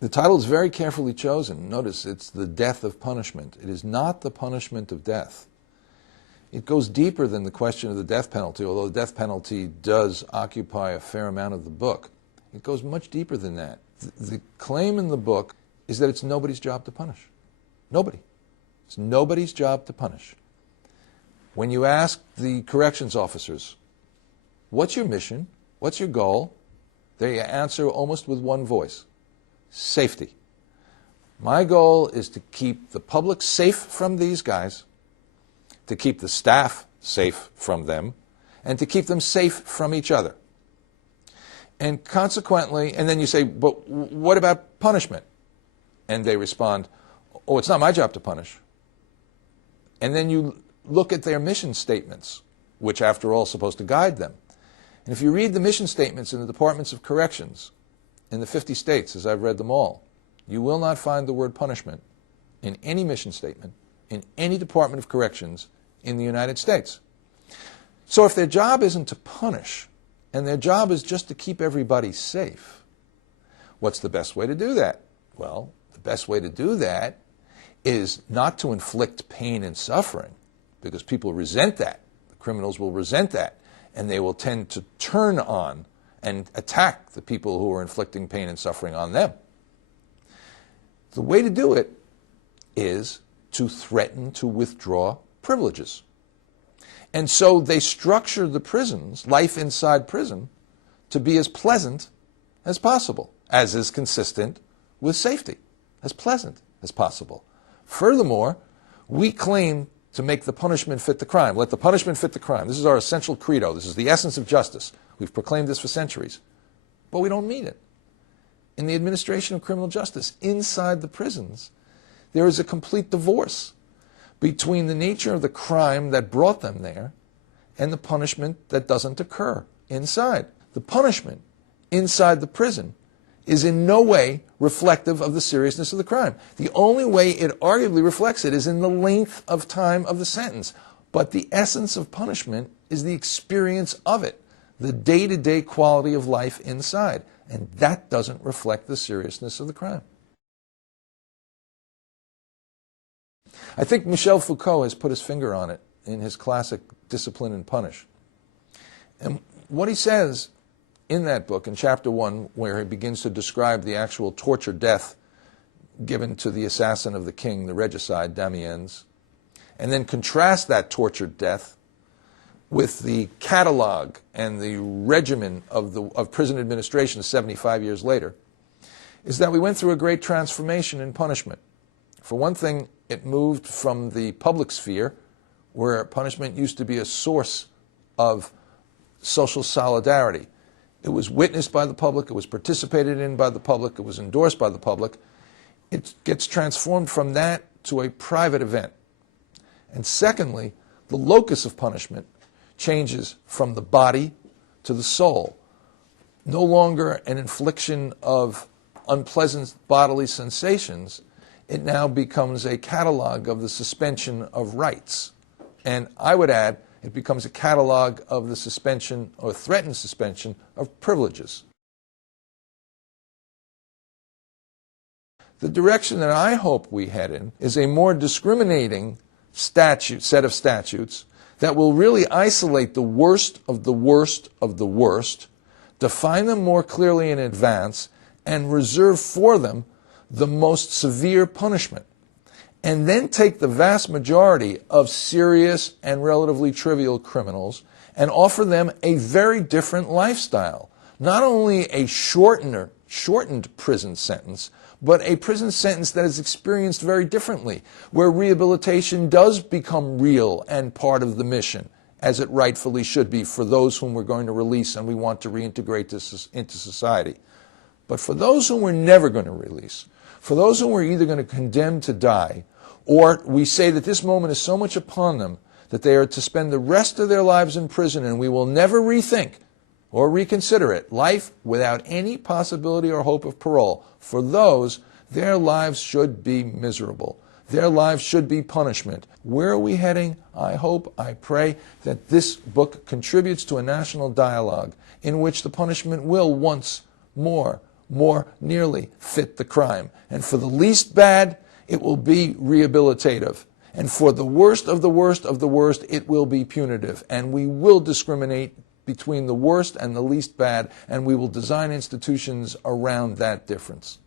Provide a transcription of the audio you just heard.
The title is very carefully chosen. Notice it's the death of punishment. It is not the punishment of death. It goes deeper than the question of the death penalty, although the death penalty does occupy a fair amount of the book. It goes much deeper than that. The claim in the book is that it's nobody's job to punish. Nobody. It's nobody's job to punish. When you ask the corrections officers, what's your mission? What's your goal? They answer almost with one voice. Safety. My goal is to keep the public safe from these guys, to keep the staff safe from them, and to keep them safe from each other. And consequently, and then you say, but what about punishment? And they respond, oh, it's not my job to punish. And then you look at their mission statements, which after all is supposed to guide them. And if you read the mission statements in the Departments of Corrections in the 50 states, as I've read them all, you will not find the word punishment in any mission statement in any Department of Corrections in the United States. So if their job isn't to punish, and their job is just to keep everybody safe, what's the best way to do that? Well, the best way to do that is not to inflict pain and suffering, because people resent that. The criminals will resent that, and they will tend to turn on and attack the people who are inflicting pain and suffering on them. The way to do it is to threaten to withdraw privileges. And so they structure the prisons, life inside prison, to be as pleasant as possible, as is consistent with safety, as pleasant as possible. Furthermore, we claim to make the punishment fit the crime. Let the punishment fit the crime. This is our essential credo. This is the essence of justice. We've proclaimed this for centuries. But we don't mean it. In the administration of criminal justice, inside the prisons, there is a complete divorce between the nature of the crime that brought them there and the punishment that doesn't occur inside. The punishment inside the prison is in no way reflective of the seriousness of the crime. The only way it arguably reflects it is in the length of time of the sentence. But the essence of punishment is the experience of it, the day-to-day quality of life inside. And that doesn't reflect the seriousness of the crime. I think Michel Foucault has put his finger on it in his classic Discipline and Punish. And what he says in that book, in chapter 1, where he begins to describe the actual torture death given to the assassin of the king, the regicide, Damiens, and then contrast that tortured death with the catalog and the regimen of prison administration 75 years later, is that we went through a great transformation in punishment. For one thing, it moved from the public sphere, where punishment used to be a source of social solidarity. It was witnessed by the public, it was participated in by the public, it was endorsed by the public. It gets transformed from that to a private event. And secondly, the locus of punishment changes from the body to the soul. No longer an infliction of unpleasant bodily sensations, it now becomes a catalog of the suspension of rights. And I would add, it becomes a catalog of the suspension or threatened suspension of privileges. The direction that I hope we head in is a more discriminating set of statutes that will really isolate the worst of the worst of the worst, define them more clearly in advance, and reserve for them the most severe punishment, and then take the vast majority of serious and relatively trivial criminals and offer them a very different lifestyle. Not only a shortened prison sentence, but a prison sentence that is experienced very differently, where rehabilitation does become real and part of the mission, as it rightfully should be for those whom we're going to release and we want to reintegrate into society. But for those whom we're never going to release, for those whom we're either going to condemn to die, or we say that this moment is so much upon them that they are to spend the rest of their lives in prison and we will never rethink or reconsider it, life without any possibility or hope of parole, for those, their lives should be miserable. Their lives should be punishment. Where are we heading? I hope, I pray that this book contributes to a national dialogue in which the punishment will once more more nearly fit the crime. And for the least bad, it will be rehabilitative. And for the worst of the worst of the worst, it will be punitive. And we will discriminate between the worst and the least bad, and we will design institutions around that difference.